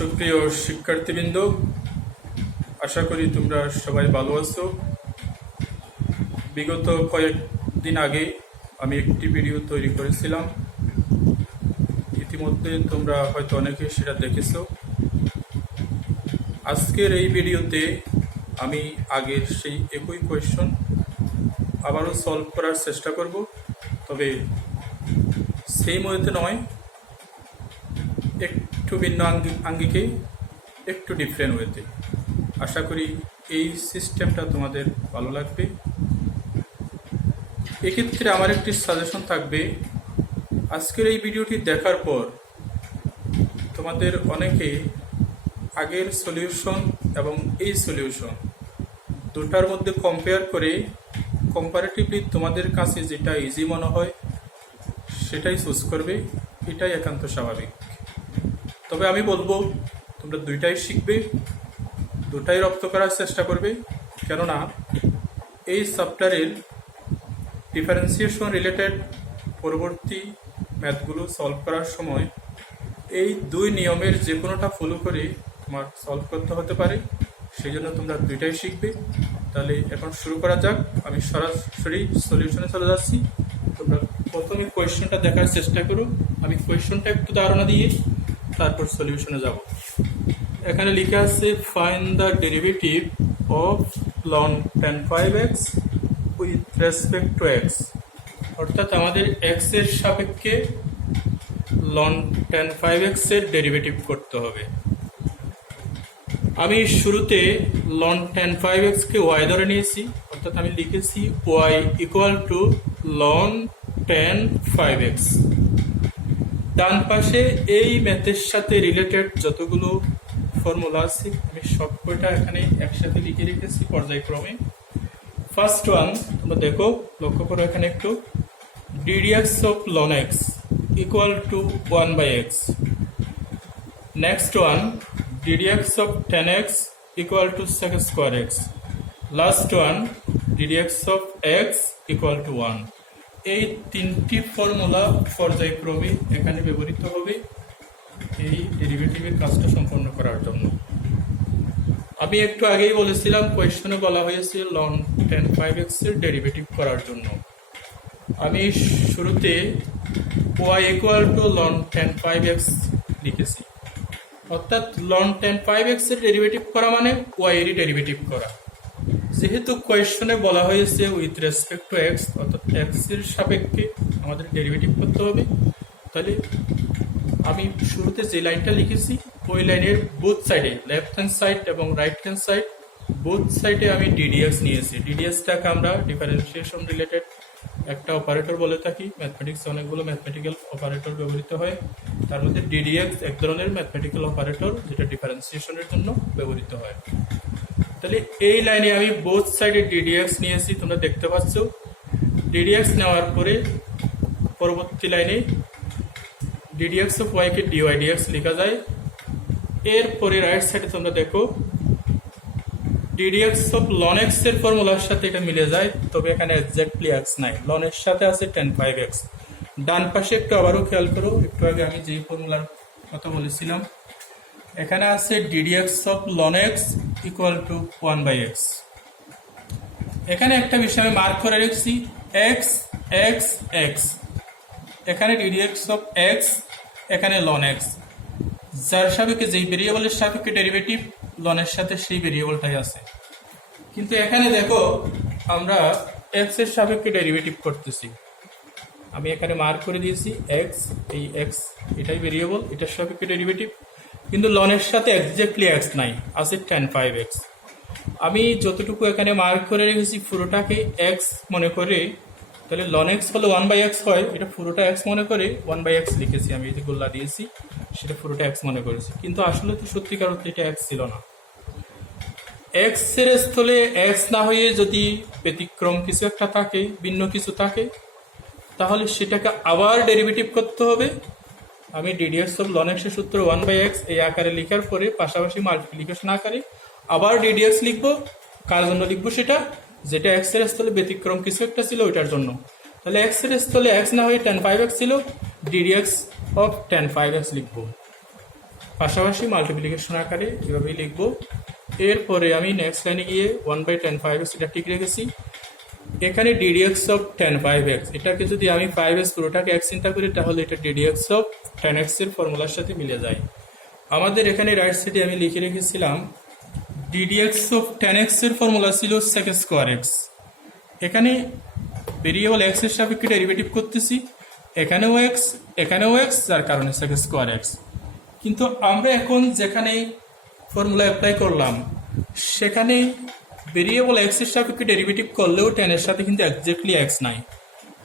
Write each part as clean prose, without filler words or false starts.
সুপ্রিয় শিক্ষার্থীবৃন্দ, আশা করি তোমরা সবাই ভালো আছো। বিগত কয়েকদিন আগে আমি একটি ভিডিও তৈরি করেছিলাম, ইতিমধ্যে তোমরা হয়তো অনেকে সেটা দেখেছো। আজকের এই ভিডিওতে আমি আগের সেই একই কোয়েশ্চন আবারও সলভ করার চেষ্টা করব, তবে সেই মধ্যে নয়, একটু ভিন্ন আঙ্গিকে, একটু ডিফারেন্ট ওয়েতে। আশা করি এই সিস্টেমটা তোমাদের ভালো লাগবে। এক্ষেত্রে আমার একটি সাজেশন থাকবে, আজকের এই ভিডিওটি দেখার পর তোমাদের অনেকে আগের সলিউশন এবং এই সলিউশন দুটার মধ্যে কম্পেয়ার করে কম্পারেটিভলি তোমাদের কাছে যেটা ইজি মনে হয় সেটাই চুজ করবে। এটাই একান্ত স্বাভাবিক। তবে আমি বলবো তোমরা দুইটাই শিখবে, দুটাই রপ্ত করার চেষ্টা করবে, কেননা এই চ্যাপ্টারের ডিফারেন্সিয়েশন রিলেটেড পরবর্তী ম্যাথগুলো সলভ করার সময় এই দুই নিয়মের যে কোনোটা ফলো করে তোমার সলভ করতে হতে পারে, সেই জন্য তোমরা দুইটাই শিখবে। তাহলে এখন শুরু করা যাক। আমি সরাসরি সলিউশনে চলে যাচ্ছি। তোমরা প্রথমে কোয়েশ্চনটা দেখার চেষ্টা করো। আমি কোয়েশ্চনটা একটু ধারণা দিয়ে তারপর সলিউশনে যাব। এখানে লিখে আছে find the derivative of ln tan 5x with respect to x, অর্থাৎ আমাদের x এর সাপেক্ষে ln tan 5x এর ডেরিভেটিভ করতে হবে। আমি শুরুতে ln tan 5x কে y ধরে নিয়েছি, অর্থাৎ আমি লিখেছি y equal to ln tan 5x। ডান পাশে এই ম্যাথের সাথে রিলেটেড যতগুলো ফর্মুলা আছে আমি সব কয়টা এখানে একসাথে লিখে রেখেছি পর্যায়ক্রমে। ফার্স্ট ওয়ান তোমরা দেখো, লক্ষ্য করো এখানে একটু, ddx of ln x equal to 1/x। Next one ddx of tan x equal to sec square x। Last one ddx of x equal to 1। এই তিনটি ফর্মুলা পর্যায়ক্রমে এখানে ব্যবহৃত হবে এই ডেরিভেটিভের কাজটা সম্পন্ন করার জন্য। আমি একটু আগেই বলেছিলাম কোয়েশ্চনে বলা হয়েছে ln tan 5x এর ডেরিভেটিভ করার জন্য। আমি শুরুতে y equal to ln tan 5x লিখেছি, অর্থাৎ ln tan 5x এর ডেরিভেটিভ করা মানে y এর ডেরিভেটিভ করা। যেহেতু কোয়েশ্চনে বলা হয়েছে উইথ রেসপেক্ট টু x, অর্থাৎ x এর সাপেক্ষে আমাদের ডেরিভেটিভ করতে হবে, তাহলে আমি শুরুতে যে লাইনটা লিখেছি ওই লাইনের বোথ সাইডে, লেফট হ্যান্ড সাইড এবং রাইট হ্যান্ড সাইড, বোথ সাইডে আমি ddx নিয়েছি। ddxটাকে আমরা ডিফারেন্সিয়েশন রিলেটেড একটা অপারেটর বলে থাকি। ম্যাথমেটিক্সে অনেকগুলো ম্যাথমেটিক্যাল অপারেটর ব্যবহৃত হয়, তার মধ্যে ddx এক ধরনের ম্যাথমেটিক্যাল অপারেটর যেটা ডিফারেন্সিয়েশনের জন্য ব্যবহৃত হয়। তাহলে এই লাইনে আমি বোথ সাইডে ddx নিয়েছি, তোমরা দেখতে পাচ্ছ। ddx নেওয়ার পরে পরবর্তী লাইনে ddx of y K dy dx লেখা যায়। এরপরে রাইট সাইডে তোমরা দেখো ddx অফ ln x এর ফর্মুলার সাথে এটা মিলে যায়, তবে এখানে এক্স্যাক্টলি x নাই, ln এর সাথে আছে tan 5x। ডান পাশে একটু আবারও খেয়াল করো, একটু আগে আমি যে ফর্মুলার কথা বলেছিলাম, এখানে আছে ddx of ln x equal to 1/x। এখানে একটা বিষয় আমি মার্ক করে রেখেছি, x x x, এখানে ddx অফ x, এখানে ln x। যার সাপেক্ষে যেই ভেরিয়েবলের সাপেক্ষে ডেরিভেটিভ ln এর সাথে সেই ভেরিয়েবলটাই আছে, কিন্তু এখানে দেখো আমরা x এর সাপেক্ষে ডেরিভেটিভ করতেছি। আমি এখানে মার্ক করে দিয়েছি x, এই x এটাই ভেরিয়েবল, এটার সাপেক্ষে ডেরিভেটিভ, কিন্তু ln এর সাথে এক্স্যাক্টলি x নাই, আছে tan 5x। আমি যতটুকু এখানে মার্ক করে রেখেছি পুরোটাকে x মনে করে, তাহলে ln x হলো 1/x হয়, এটা পুরোটা x মনে করে 1/x লিখেছি। আমি এই যে গোল্লা দিয়েছি সেটা পুরোটা x মনে করেছি, কিন্তু আসলে তো সত্যিকার অর্থে এটা x ছিল না। x এর স্থলে x না হয়ে যদি ব্যতিক্রম কিছু একটা থাকে, ভিন্ন কিছু থাকে, তাহলে সেটাকে আবার ডেরিভেটিভ করতে হবে। আমি ddx অফ ln x এর সূত্র 1/x এই আকারে লেখার পরে পাশাপাশি মাল্টিপ্লিকেশন আকারে আবার ddx লিখবো। কার জন্য লিখবো? সেটা যেটা x এর স্থলে ব্যতিক্রম কিছু একটা ছিল ওইটার জন্য। তাহলে x এর স্থলে x না হয়ে tan 5x ছিল, ddx অফ tan 5x লিখবো। পাশাপাশি মাল্টিপ্লিকেশন আকারে এভাবেই লিখবো। এরপরে আমি নেক্সট লাইনে গিয়ে 1/10(5x) এটা ঠিক রেখেছি। এখানে ddx অফ 10(5x) এটাকে যদি আমি 5x পুরোটাকে x চিন্তা করি তাহলে এটা ddx অফ 10x এর ফর্মুলার সাথে মিলে যায়। আমাদের এখানে রাইট সাইডে আমি লিখে রেখেছিলাম ddx অফ 10x এর ফর্মুলা ছিল sec স্কোয়ার x। এখানে ভেরিয়েবল x এর সাপেক্ষে ডেরিভেটিভ করতেছি, এখানেও x, যার কারণে sec স্কোয়ার x। কিন্তু আমরা এখন যেখানে ফর্মুলা অ্যাপ্লাই করলাম সেখানে ভেরিয়েবল x এর সাপেক্ষে ডেরিভেটিভ করলেও 10 এর সাথে কিন্তু এক্স্যাক্টলি x নাই,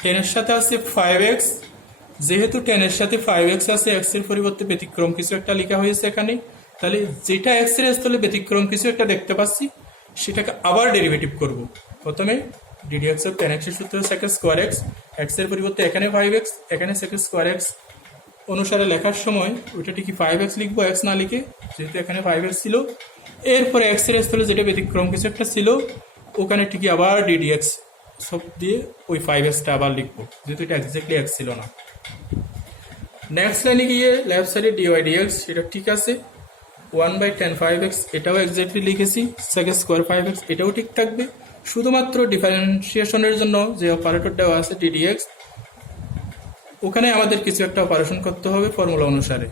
10 এর সাথে আছে 5x। যেহেতু 10 এর সাথে 5x আছে, x এর পরিবর্তে ব্যতিক্রম কিছু একটা লেখা হয়েছে এখানে, তাহলে যেটা x এর স্থলে ব্যতিক্রম কিছু একটা দেখতে পাচ্ছি সেটাকে আবার ডেরিভেটিভ করব। প্রথমে ddx অফ 10x এর সূত্র sec স্কোয়ার x, x এর পরিবর্তে এখানে 5x, এখানে sec স্কোয়ার x অনুসারে লেখার সময় ওইটা ঠিকই 5x লিখবো, x না লিখে, যেহেতু এখানে 5x ছিল। এরপরে x এর স্থলে যেটা ব্যতিক্রম কিছু একটা ছিল ওখানে ঠিকই আবার ddx সব দিয়ে ওই 5xটা আবার লিখবো, যেহেতু এটা এক্স্যাক্টলি x ছিল না। নেক্সট লাইনে গিয়ে লেফট সাইডে dy dx এটা ঠিক আছে, 1/10(5x) এটাও এক্স্যাক্টলি লিখেছি, sec স্কোয়ার 5x এটাও ঠিক থাকবে। শুধুমাত্র ডিফারেন্সিয়েশনের জন্য যে অপারেটর দেওয়া আছে ddx, ওখানে আমাদের কিছু একটা অপারেশন করতে হবে ফর্মুলা অনুসারে।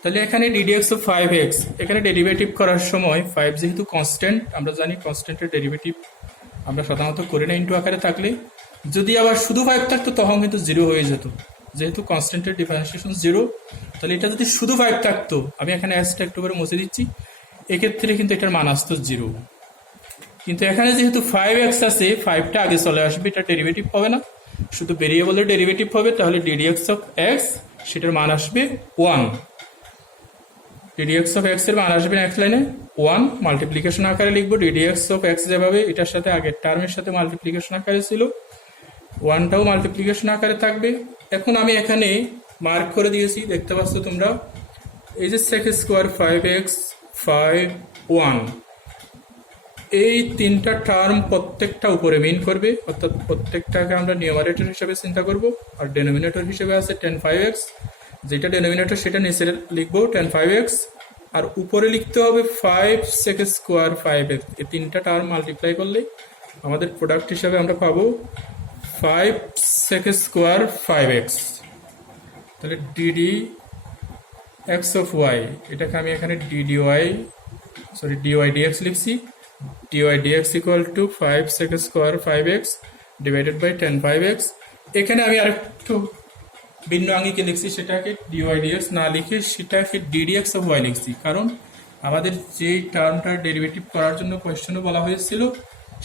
তাহলে এখানে ddx অফ 5x, এখানে ডেরিভেটিভ করার সময় 5 যেহেতু কনস্ট্যান্ট, আমরা জানি কনস্ট্যান্টের ডেরিভেটিভ আমরা সাধারণত করি না ইন্টু আকারে থাকলে। যদি আবার শুধু 5 থাকতো তখন কিন্তু 0 হয়ে যেত, যেহেতু কনস্ট্যান্টের ডিফারেন্সিয়েশন 0। তাহলে এটা যদি শুধু 5 থাকতো, আমি এখানে অ্যাসটা একটু করে মুছে দিচ্ছি, এক্ষেত্রে কিন্তু এটার মান আসতো 0। কিন্তু এখানে যেহেতু 5x আছে, 5টা আগে চলে আসবে, এটা ডেরিভেটিভ হবে না, শুধু ভেরিয়েবলের ডেরিভেটিভ হবে। তাহলে ddx অফ x সেটার মান আসবে 1, ddx অফ x এর মান আসবে নেক্সট লাইনে 1। মাল্টিপ্লিকেশন আকারে লিখবো ddx অফ x, যেভাবে এটার সাথে আগের টার্মের সাথে মাল্টিপ্লিকেশন আকারে ছিল, 1টাও মাল্টিপ্লিকেশন আকারে থাকবে। এখন আমি এখানে মার্ক করে দিয়েছি, দেখতে পাচ্ছ তোমরা, এই যে sec স্কোয়ার 5x 5 1, এই তিনটা টার্ম প্রত্যেকটা উপরে মিন করবে, অর্থাৎ প্রত্যেকটাকে আমরা নিউমারেটর হিসেবে চিন্তা করব, আর ডেনোমিনেটর হিসেবে আছে 10(5x), যেটা ডেনোমিনেটর সেটা নিচে লিখবো 10(5x), আর উপরে লিখতে হবে 5 sec স্কোয়ার 5x। এই তিনটা টার্ম মাল্টিপ্লাই করলে আমাদের প্রোডাক্ট হিসেবে আমরা পাবো 5 sec স্কোয়ার 5x। তাহলে ddx অফ y, এটাকে আমি এখানে dy dx লিখছি, dy dx equal to 5 sec square 5x divided by 10(5x). এখানে আমি আরেকটু ভিন্ন আঙ্গিকে লিখছি, সেটাকে dy dx না লিখে সেটাকে ddx অফ y লিখছি, কারণ আমাদের যেই টার্মটার ডেরিভেটিভ করার জন্য কোয়েশ্চনে বলা হয়েছিল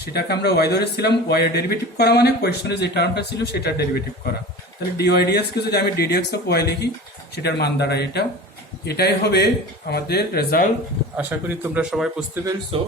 সেটাকে আমরা y ধরেছিলাম, y এর ডেরিভেটিভ করা মানে কোয়েশ্চনে যে টার্মটা ছিল সেটার ডেরিভেটিভ করা। তাহলে dy dx কে যদি আমি ddx অফ y লিখি সেটার মান দাঁড়ায় এটা। এটাই হবে আমাদের রেজাল্ট। আশা করি তোমরা সবাই বুঝতে পেরেছো।